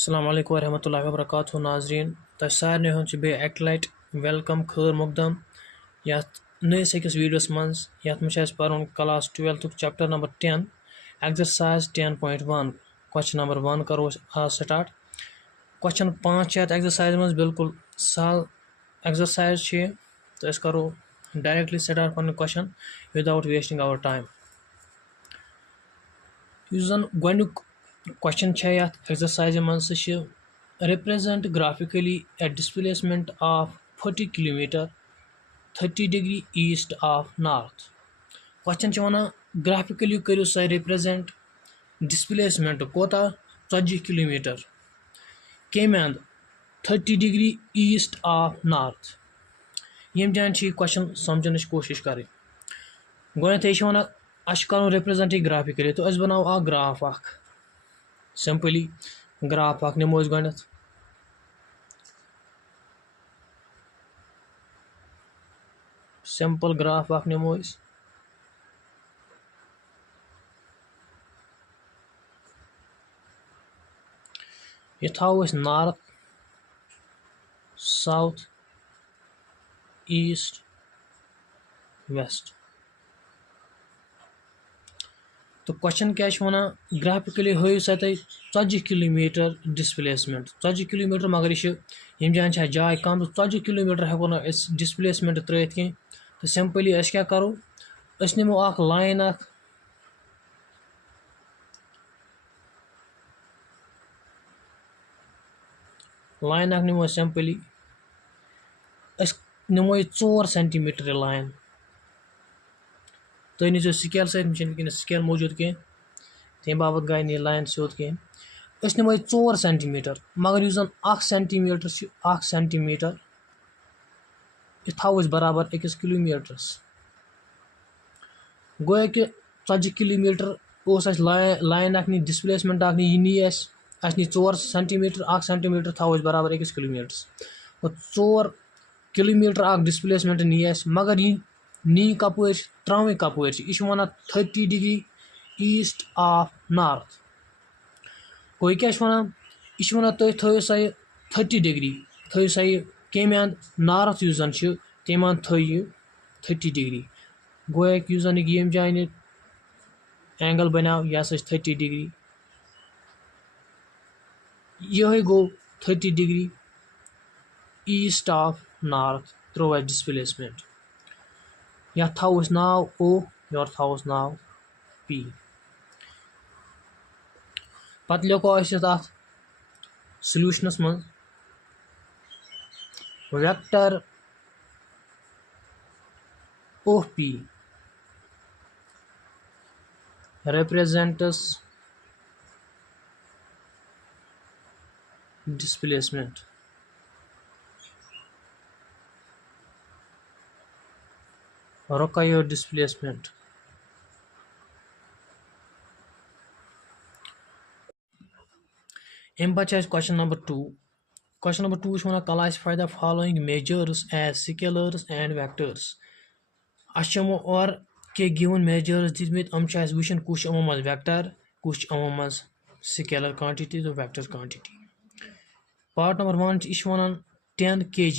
अस्सलाम वालेकुम रहमतुल्लाहि व बरकातुहू नाज़रीन तो सारे हूँ बे अक लट वेलकम खैर मुकदम यथ नस अकिस वीडियोस मज यथ में पढ़ class 12 chapter number 10 exercise 10.1 question number 1 करो आज स्टार्ट। क्वेश्चन 5 एक्सरसाइज मज बिल्कुल सहल एक्सरसाइज तो करो डायरेक्टली स्टार्ट पन question without wasting our time. जन गोनुक क्वेश्चन एक्सरसाइज मज represent graphically a displacement of 40 kilometre 30 degree east of north. Question one graphically करो सा रिप्रेजेंट डिस्प्लेसमेंट कोता 40 किलोमीटर कम अंद 30 डिग्री ईस्ट ऑफ नॉर्थ। यम जान क्वेश्चन समझन कोशिश करें। गोथ वन कर रिप्रेजेंट ग्राफिकली तो बनाओ आ ग्राफ सिंपली ग्राफ नमो गोथ सिंपल ग्राफ नमो ये थो नॉर्थ साउथ ईस्ट वेस्ट। तो क्वेश्चन क्या वन ग्राफिकली हो सा 40 किलोमीटर डिस्प्लेसमेंट 40 किलोमीटर मगर यम जान जाए कम तो 40 किलोमीटर हेको ना डिस्प्लेसमेंट त्रित कह तो सिंपली क्या करो नमो लाइन लाइन नमो सिंपली नमो 4 सेंटीमीटर लाइन तुम नीजो स्केल स्केल मौजूद कह तम बाबत गई नी लाइन सोद कह नमो 4 सेंटीमीटर मगर उस 1 सेंटीमीटर यह थो बराबर 1 किलोमीटरस गो कि 40 किलोमीटर लाइन नी डिस्प्लेसमेंट यह नी 4 सेंटीमीटर 1 सेंटीमीटर थो बराबर 1 किलोमीटरस 4 किलोमीटर डिस्प्लेसमेंट नी मगर यह नी कपर त्र कपर यह वन 30 डिग्री ईस्ट ऑफ नॉर्थ गो क्या वन यह वन तुम थो सा 30 डिग्री थो सा कम अंद नॉर्थ जन तम अंद थो 30 डिग्री गो जन यम जाए एंगल बनाव यह 30 डिग्री यह गो 30 degree east of north throw displacement या थो नाव ओ योर थो नाव पी पत लिखो सल्यूशनस मज vector O P represents displacement required displacement question number 2 is classify the following measures as scalars and vectors अमो और के गिवन मेजर्स दित वुचन कुछ मज वेक्टर कुछ मज स्केलर क्वांटिटी तो वेक्टर क्वांटिटी। पार्ट नंबर 1 यह वन 10 kg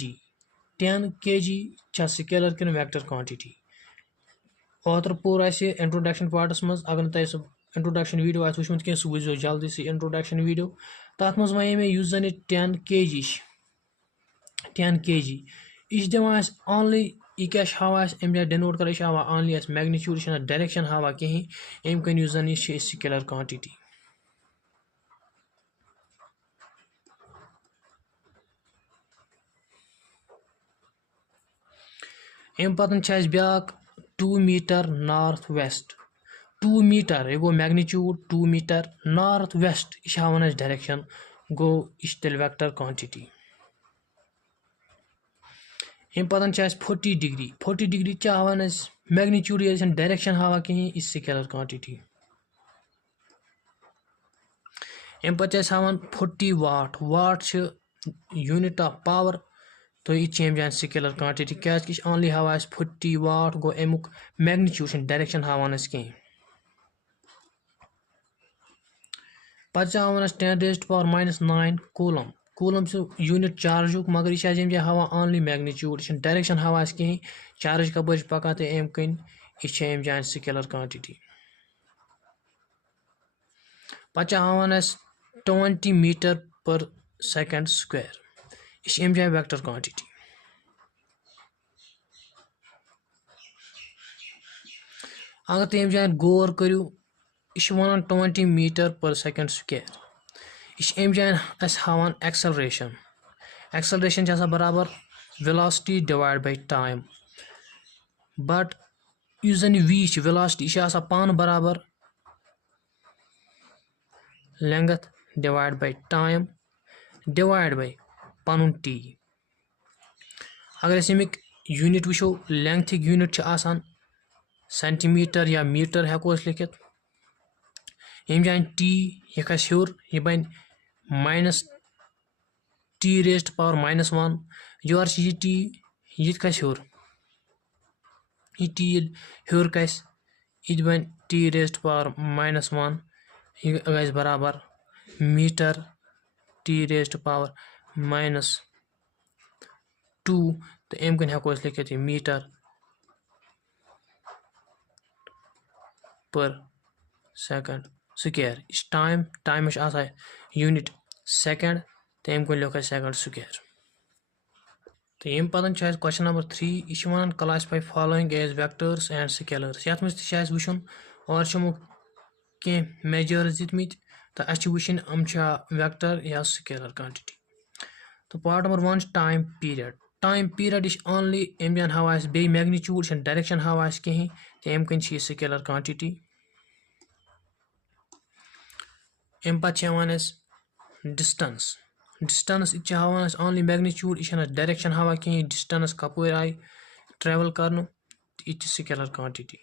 स्केलर कि वेक्टर क्वांटिटी ओतर पूर इंट्रोडक्शन पार्टस मज अगर तुम इंट्रोडक्शन वीडियो वुचमुत कह सह वो जल्दी से इंट्रोडक्शन वीडियो तथ मज वे मे 10 kg यह दिवान ऑनली यह क्या हावा अमे डिनोट कर हावा ऑनली मैग्नीट्यूड डायरेक्शन हावा कहीं अम कन जन स्केलर क्वांटिटी। अम पतन ब्या 2 मीटर नॉर्थ वेस्ट 2 मीटर यह गो मैग्नीट्यूड 2 मीटर नॉर्थ वेस्ट यह हावन डायरेक्शन गो यह तेल वेक्टर क्वांटिटी। अम पतन 40 डिग्री क्या हावन मैग्नीट्यूड डायरेक्शन हावा कहीं इस स्केलर क्वांटिटी। अम पे हावन 40 वाट यूनिट ऑफ पावर तो यह अम जान स्केलर क्वांटिटी क्या ऑनली हावा 40 वाट गो अमुक मैग्नीट्यूड डायरेक्शन हावान कहीं। पता हावन 10⁻⁹ कूलम कूलम से यूनिट चार्जुक मगर यह अमे हवा ऑनली मैग्नीट्यूड यह डायरेक्शन हवा कहीं चार्ज कपर पकान तो अम कन यह अम जान स्केलर क्वांटिटी पता हावन 20 मीटर पर सेकंड स्क्वायर यह अम जाए वेक्टर क्वांटिटी अगर तुम जाए गौर करो यह वन 20 मीटर पर सेकंड स्क्वायर यह अम जाए हावन एक्सेलरेशन एक्सेलरेशन बराबर velocity divide by time but यह जन वी वेलोसिटी यह पान बराबर length divide by time divide by पन टी अगर अमिक यूनिट वो लेंथ यूनिट आसान सेंटीमीटर या मीटर हेको लिखित यम जान टी यह खस हूर यह बन -t⁻⁻1 योर यह टी यह खस हूर यह टी हूर खस यह बन t⁻⁻1 यह गज बराबर मीटर t⁻⁻2 तो अम कन हेको लिखित यह मीटर पर सेकंड स्क्वायर इस टाइम यूनिट सेकंड तो अम कन लिख सेकंड स्क्वायर तो यम पतन क्वेश्चन नंबर 3 यह one classify following as vectors and scalars ये मज तुम और कह मेजर्स दितमित तो अस वुन हम वेक्टर या स्केलर क्वांटिटी तो पार्ट नंबर 1 टाइम पीरियड यह ऑनली अम जान हवा बे मैग्नीट्यूड डायरेक्शन हवा कहीं तो अम कन स्केलर क्वांटिटी अम पे डिस्टेंस यह हावान ऑनली मैग्नीट्यूड यह डायरेक्शन हवा कहीं डिस्टेंस कपर आई ट्रेवल कर यह स्केलर क्वांटिटी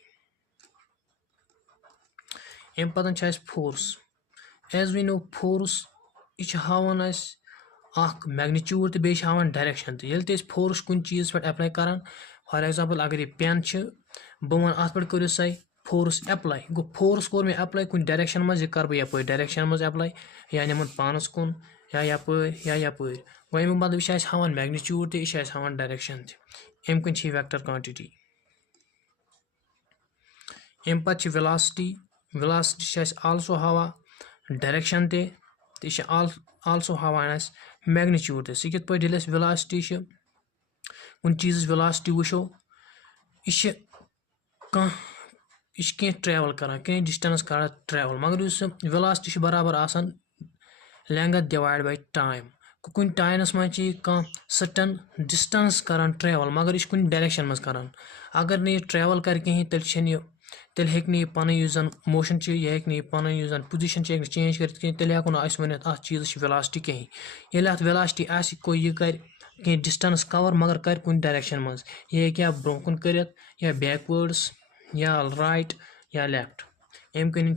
अम पतन force as we know force यह हावान मैग्नीट्यूड तो बेस हावान डायरेक्शन तो ये फोर्स कुछ चीज़ पे अप्लाई करान फॉर एग्जांपल अगर यह पेन बह वन अत पे करो सा फोर्स अप्लाई गो फोर्स कोर मे अप्लाई कुछ डायरेक्शन मज यह कर बह यप डायरेक्शन मज अप्लाई या निमन पानस कुन या यप गो अमुक मतलब यह हावान मैग्नीट्यूड तो यह हावान डायरेक्शन अम कन वेक्टर क्वांटिटी अम पे वेलोसिटी आल्सो हावा डायरेक्शन तो यह आल्सो हावान मैग्नीट्यूड तो सह कित पे वेलोसिटी कुछ चीज़ वेलोसिटी वो यह ट्रेवल कर कहीं डिस्टेंस कर ट्रेवल मगर उस वेलोसिटी बराबर आसान लेंथ डिवाइड बाय टाइम कुछ टाइमस मज सर्टन डिस्टेंस कर ट्रेवल मगर यह कुछ डायरेक्शन मज कर अगर नहीं ट्रेवल कर कहीं तेल हेक नहीं पन जन मोशन यह हेक नहीं पन जन पोजिशन चेंज कर तेल हेको ना वन अत चीज़ वेलोसिटी कहीं ये अत वेलोसिटी को यह कर कहीं डिस्टेंस कवर मगर कर कुछ डायरेक्शन मज यह क्या ब्रोह कुन कर या बैकवर्ड्स या राइट या लेफ्ट अम कन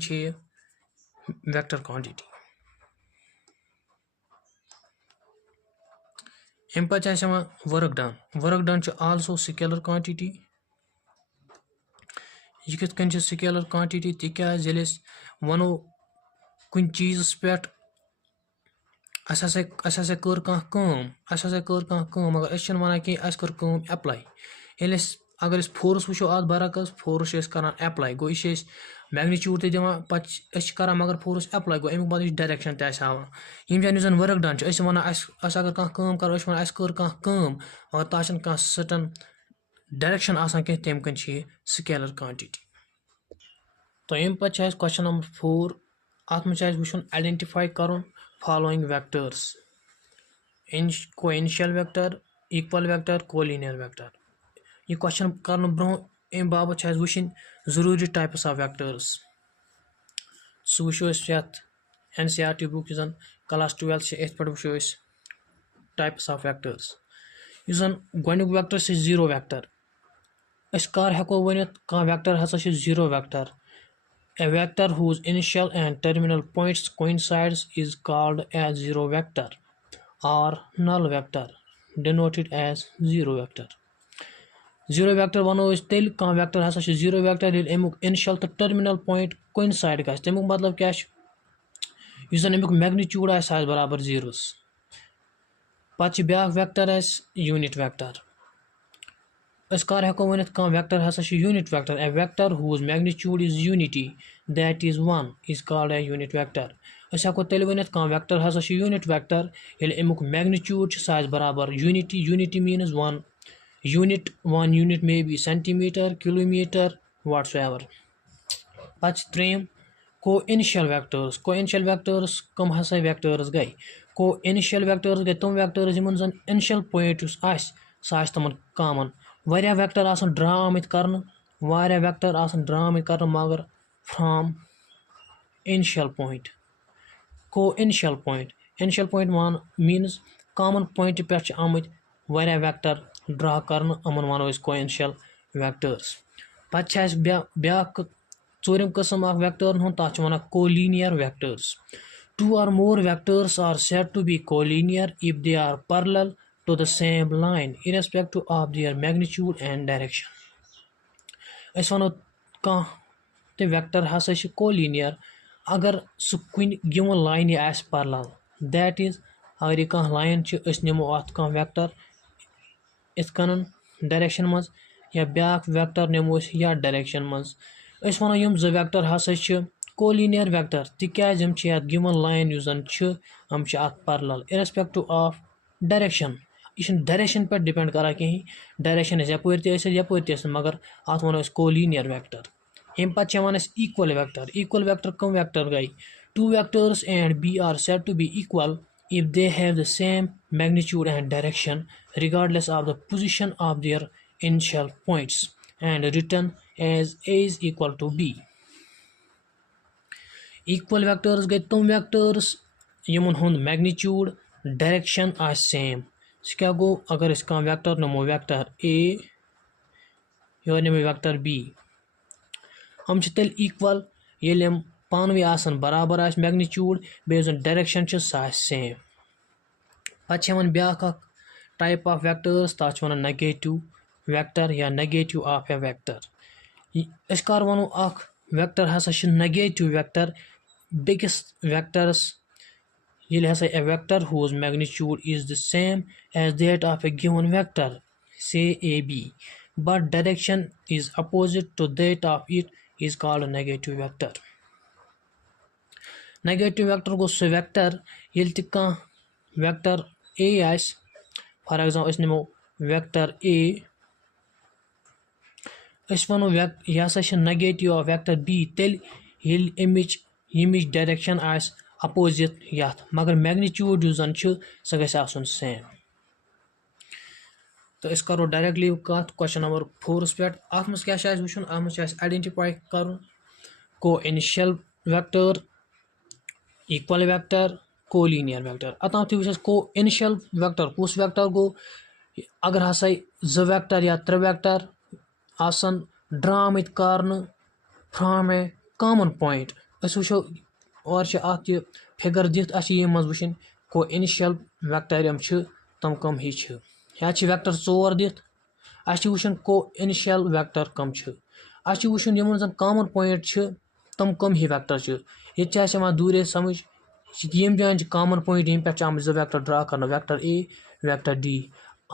वेक्टर क्वांटिटी अम पे work done also scalar quantity यह कित कन स्केलर क्वांटिटी तिकाज वनो कुछ चीज़ पे अस कर मगर अस वन कि अस कर अप्लाई ये अगर फोर्स वो अत बरक्स फोर्स कर अप्लाई गो यह मैग्नीट्यूड तो दिवान पे कर मगर फोर्स अप्लाई गो अमुक मतलब डायरेक्शन तहावान यम जान जन वर्क डन वन अस अगर करो वन अस कर मगर तक सर्टन डायरेक्शन आसान कह तम कन स्केलर क्वांटिटी तो अम पे क्वेश्चन नंबर 4 अत मज वुन आइडेंटिफाई कर following vectors coinitial vector equal vector collinear vector यह क्वेश्चन कर ब्रो अम बाबत वुन जरूरी टाइप्स ऑफ वेक्टर्स सह वो NCERT बुक जन क्लास 12 अथ पे वो टाइप्स ऑफ वेक्टर्स जन गोनिक वेक्टर जीरो वेक्टर अस कर हेको वन वेक्टर हसा zero vector A vector whose initial and terminal points coincides is called as zero vector or null vector denoted as zero vector. Zero vector वनो तेल कह vector हसा zero vector अमुक initial तो terminal point coincide गस तमुक मतलब क्या یُس زَن اَمیُک میگنِچوٗڈ آسہِ سُہ آسہِ برابر زیٖروَس. پَتہٕ چھِ بیٛاکھ ویکٹر اَسہِ یوٗنِٹ ویکٹر. أسۍ کر ہٮ۪کو ؤنِتھ کانٛہہ ویکٹر ہسا چھُ unit vector. A vector whose magnitude is unity that is 1 is called a unit vector. أسۍ ہٮ۪کو تیٚلہِ ؤنِتھ کانٛہہ ویکٹر ہسا چھُ یوٗنِٹ ویکٹر ییٚلہِ امیُک میگنِچوٗڈ چھُ سُہ آسہِ برابر unity. Unity means 1 unit. 1 unit may be centimetre kilometre whatsoever. پَتہٕ چھِ ترٛیٚیِم کو اِنِشل ویکٹٲرٕس. کو اِنِشل ویکٹٲرٕس کٕم ہسا ویکٹٲرٕس گٔے؟ کو اِنِشل ویکٹٲرٕس گٔے تِم ویکٹٲرٕس یِمن زن اِنِشل پویِنٹ یُس آسہِ سُہ آسہِ تِمن کامن. واریاہ ویکٹر آسان ڈرا آمٕتۍ کرنہٕ مگر from initial point. Coinitial point means common point پٮ۪ٹھ چھِ آمٕتۍ واریاہ ویکٹر ڈرا کرنہٕ. یِمن وَنو أسۍ کو اِنِشل ویکٹٲرٕس. پَتہٕ چھِ اَسہِ بیٛاکھ ژوٗرِم قٕسم اکھ ویکٹرن ہُنٛد تَتھ چھِ وَنان کو لیٖنیر ویکٹٲرٕس. 2 or more vectors are said to be collinear if they are parallel to the same line irrespective of their magnitude and direction. أسۍ وَنو کانٛہہ تہِ ویکٹر ہسا چھِ کولینیر اگر سُہ کُنہِ گِوَن لاینہِ آسہِ پارلل. دیٹ اِز اگر یہِ کانٛہہ لاین چھِ أسۍ نِمو اَتھ کانٛہہ ویکٹر یِتھ کٔنن ڈایریکشن منٛز یا بیٛاکھ ویکٹر نِمو أسۍ یتھ ڈایریکشن منٛز. أسۍ وَنو یِم 2 ویکٹر ہسا چھِ کولینیر ویکٹر تِکیازِ یِم چھِ یتھ گِوَن لاین یُس زن چھِ یِم چھِ اَتھ پارلل اِرسپیکٹِو آف ڈایریکشن. یہِ چھُنہٕ ڈایریکشن پٮ۪ٹھ ڈِپینڈ کران کِہینۍ. ڈایریکشن آسہِ یپٲرۍ تہِ ٲسِتھ یپٲرۍ تہِ ٲسِتھ مگر اَتھ وَنو أسۍ کولینیر ویکٹر. اَمہِ پتہٕ چھِ یِوان اَسہِ ایٖکول ویکٹر. ایٖکول ویکٹر کٕم ویکٹر گٔے؟ 2 vectors and B are said to be equal if they have the same magnitude and direction regardless of the position of their initial points and written as A is equal to B. Equal vectors گٔے تِم vectors یِمن ہُنٛد میگنِچوٗڈ direction آسہِ same. سُہ کیٛاہ گوٚو؟ اگر أسۍ کانٛہہ ویکٹر نِمو ویکٹر A یورٕ نِمو ویکٹر B یِم چھِ تیٚلہِ ایٖکول ییٚلہِ یِم پانہٕ ؤنۍ آسان برابر آسہِ میگنِچوٗڈ بیٚیہِ یُس زن ڈایریکشن چھِ سۄ آسہِ سیم. پتہٕ چھِ یِوان بیٛاکھ اکھ ٹایپ آف ویکٹٲرٕس تَتھ چھِ وَنان نگیٹِو ویکٹر یا نگیٹِو آف اے ویکٹر. أسۍ کر وَنو اکھ ویکٹر ہسا چھِ نگیٹِو ویکٹر بیٚکِس ویکٹرس ییٚلہِ ہسا a vector whose magnitude is the same as that of a given vector say AB but direction is opposite to that of it is called negative vector. Negative vector گوٚو سُہ vector ییٚلہِ تہِ کانٛہہ vector A آسہِ for example أسۍ نِمو vector A أسۍ وَنو یہِ ہسا چھِ نگیٹِو آف ویکٹر B تیٚلہِ ییٚلہِ ییٚمِچ ڈایریکشن آسہِ اپوزِٹ یتھ مگر میگنِچوٗڈ یُس زن چھُ سُہ گژھِ آسُن سیم. تہٕ أسۍ کرو ڈایریکٹلی کتھ کوسچن نمبر 4 پٮ۪ٹھ. اَتھ منٛز کیٛاہ چھُ اَسہِ وٕچھُن؟ اَتھ منٛز چھُ اَسہِ آیڈینٹِفاے کرُن کو اِنِشل ویکٹر ایٖکول ویکٹر کو لیٖنیر ویکٹر. اوٚتام وٕچھ اَسہِ کو اِنِشل ویکٹر کُس ویکٹر گوٚو؟ اگر ہسا 2 ویکٹر یا 3 ویکٹر آسن ڈرا آمٕتۍ کرنہٕ فرام اے کامن پویِنٹ. أسۍ وٕچھو اورٕ چھِ اَتھ یہِ فِگر دِتھ اَسہِ چھِ ییٚمہِ منٛز وٕچھِنۍ کو اِنِشل ویکٹر یِم چھِ تِم کٕم ہی چھِ. یا چھِ ویکٹر 4 دِتھ اَسہِ چھِ وٕچھُن کو اِنِشل ویکٹر کٕم چھِ. اَسہِ چھِ وٕچھُن یِمن زن کامن پویِنٹ چھِ تِم کٕم ہی ویکٹر چھِ. ییٚتہِ چھِ اَسہِ یِوان دوٗرے سمجھ ییٚمہِ جایہِ چھِ کامن پویِنٹ ییٚمہِ پٮ۪ٹھ چھِ آمٕتۍ 2 ویکٹر ڈرا کرنہٕ vector A vector D.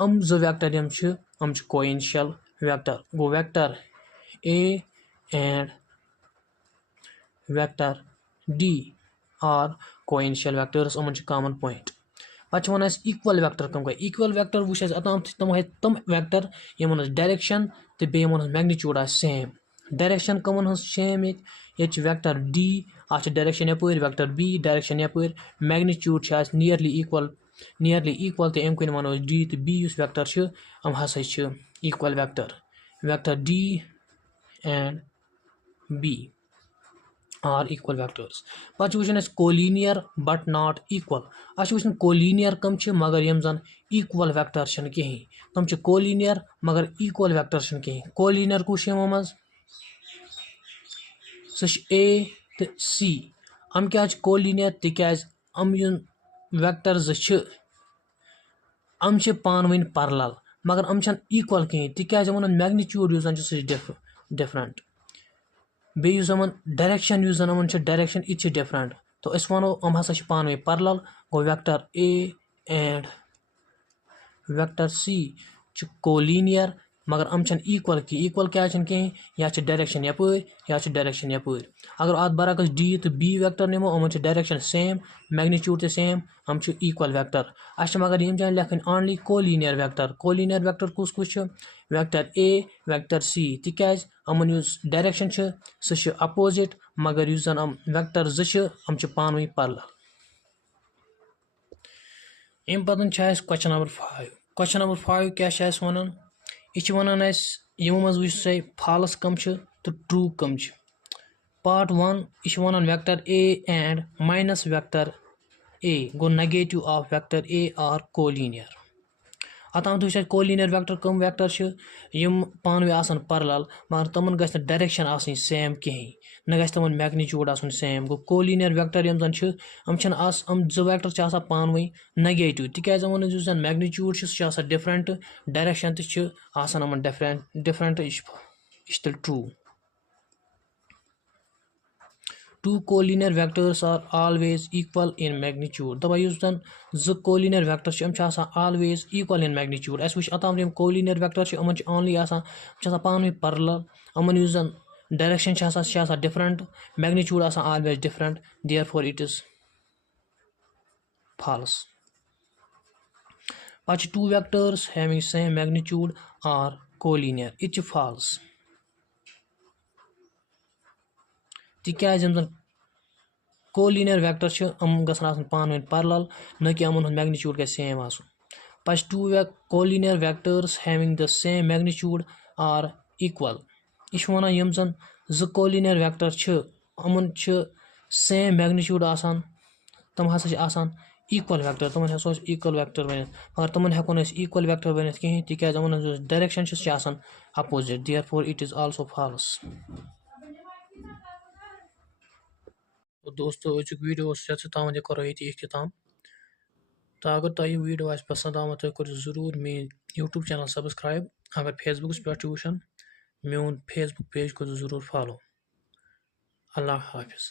2 vector یِم چھِ کو اِنِشل ویکٹر. گوٚو vector A and vector D are coinitial ویکٹٲرٕس. یِمن چھِ کامن پویِنٹ. پتہٕ چھِ وَنان اَسہِ ایٖکول ویکٹر کٕم گٔے. ایٖکول ویکٹر وٕچھ اَسہِ اوٚتام تِم گٔے تِم ویکٹر یِمن ہٕنٛز ڈایریکشن تہٕ بیٚیہِ یِمن ہٕنٛز میگنِچوٗڈ آسہِ سیم. ڈایریکشن کٕمن ہٕنٛز سیم ییٚتہِ چھِ ویکٹر D اَتھ چھِ ڈایریکشن یپٲرۍ ویکٹر B ڈایریکشن یپٲرۍ میگنِچوٗڈ چھِ اَسہِ نِیرلی ایٖکول تہٕ اَمہِ کِنۍ وَنو أسۍ D تہٕ B یُس ویکٹر چھِ یِم ہسا چھِ equal vector. Vector D and B are equal ویکٹٲرٕس. پتہٕ چھُ وٕچھُن اَسہِ کولینیر بٹ ناٹ ایٖکول. اَسہِ چھُ وٕچھُن کولینیر کٕم چھِ مگر یِم زن ایٖکول ویکٹر چھِنہٕ کِہینۍ. تِم چھِ کولینیر مگر ایٖکول ویکٹر چھِنہٕ کِہینۍ. کولینیر کُس چھُ یِمو منٛز؟ سُہ چھُ A تہٕ C. یِم کیٛازِ چھِ کولینیر؟ تِکیازِ یِم ویکٹر 2 چھِ یِم چھِ پانہٕ ؤنۍ پارلل مگر یِم چھنہٕ ایٖکول کِہینۍ تِکیازِ یِمن ہُنٛد میگنِچوٗڈ یُس زن چھُ سُہ چھُ ڈِفرنٹ. بیٚیہِ یُس یِمن ڈایریکشن یُس زن یِمن چھِ ڈایریکشن یہِ تہِ چھِ ڈِفرنٹ. तो अस वनो हसा पान पैरेलल गो vector A and vector C collinear मगर हम इक्वल की इक्वल क्या कहें या डायरेक्शन यपर या डायरेक्शन यपर अगर अत बरक्स डी तो बी वेक्टर निमो यमन डायरेक्शन सेम मैग्नीट्यूड तो सेम हम इक्वल वेक्टर अस मगर यम जान लेखन ऑनली कोलिनियर वेक्टर कुस कुछ वेक्टर ए वेक्टर सी तिकाज यमन युस डायरेक्शन सह अपोजिट मगर युस जन वेक्टर हम पान पैरेलल अम पतन क्वेश्चन नंबर 5 क्वेश्चन नंबर 5 क्या वन यह वन यमो मज वुच सा फॉल्स कम तो ट्रू कम पार्ट 1 यह वन vector A and minus vector A गो negative of vector A are collinear अतम तो कोलिनियर वेक्टर कम वेक्टर यम पान आसान पैरेलल मगर तमन गछ डायरेक्शन आसनी सेम कहीं न गछ तमन मैग्नीट्यूड आसन सेम गो कोलिनियर वेक्टर यम जन हम जो वेक्टर आसान पान नेगेटिव तिकाज यमन जन मैग्नीट्यूड सह डिफरेंट डायरेक्शन तो आसान डिफरेंट यह तेल true two collinear vectors are always equal in magnitude दपा युस जन जो collinear vectors always equal in magnitude अस वुच अतम यम collinear vectors यमन only आसान पान पैरेलल यमन युस जन direction different magnitude always different therefore it is false but two vectors having same magnitude are collinear it is false तिकाज यम जन कोलिनियर वेक्टर गसन पान पैरेलल न कि यमन मैग्नीट्यूड गछ सेम आसन पच two collinear vectors having the same magnitude are equal यह one यम जन जो कोलिनियर वेक्टर यमन सेम मैग्नीट्यूड आसान तम हसा आसान इक्वल वेक्टर तमन हसो इक्वल वेक्टर वन मगर तमन हेको न इक्वल वेक्टर वन कहीं तिकाज यमन डायरेक्शन आसान opposite therefore it is also false तो दोस्तों अजुक वीडियो ताम करो ये अख्ताम तो अगर तुम यह वीडियो पसंद आव तुम करो ज़रूर मे यूट्यूब चैनल सब्सक्राइब अगर फेसबुक पे वुचान मोन फेसबुक पेज करो ज़रूर फॉलो अल्लाह हाफिज़।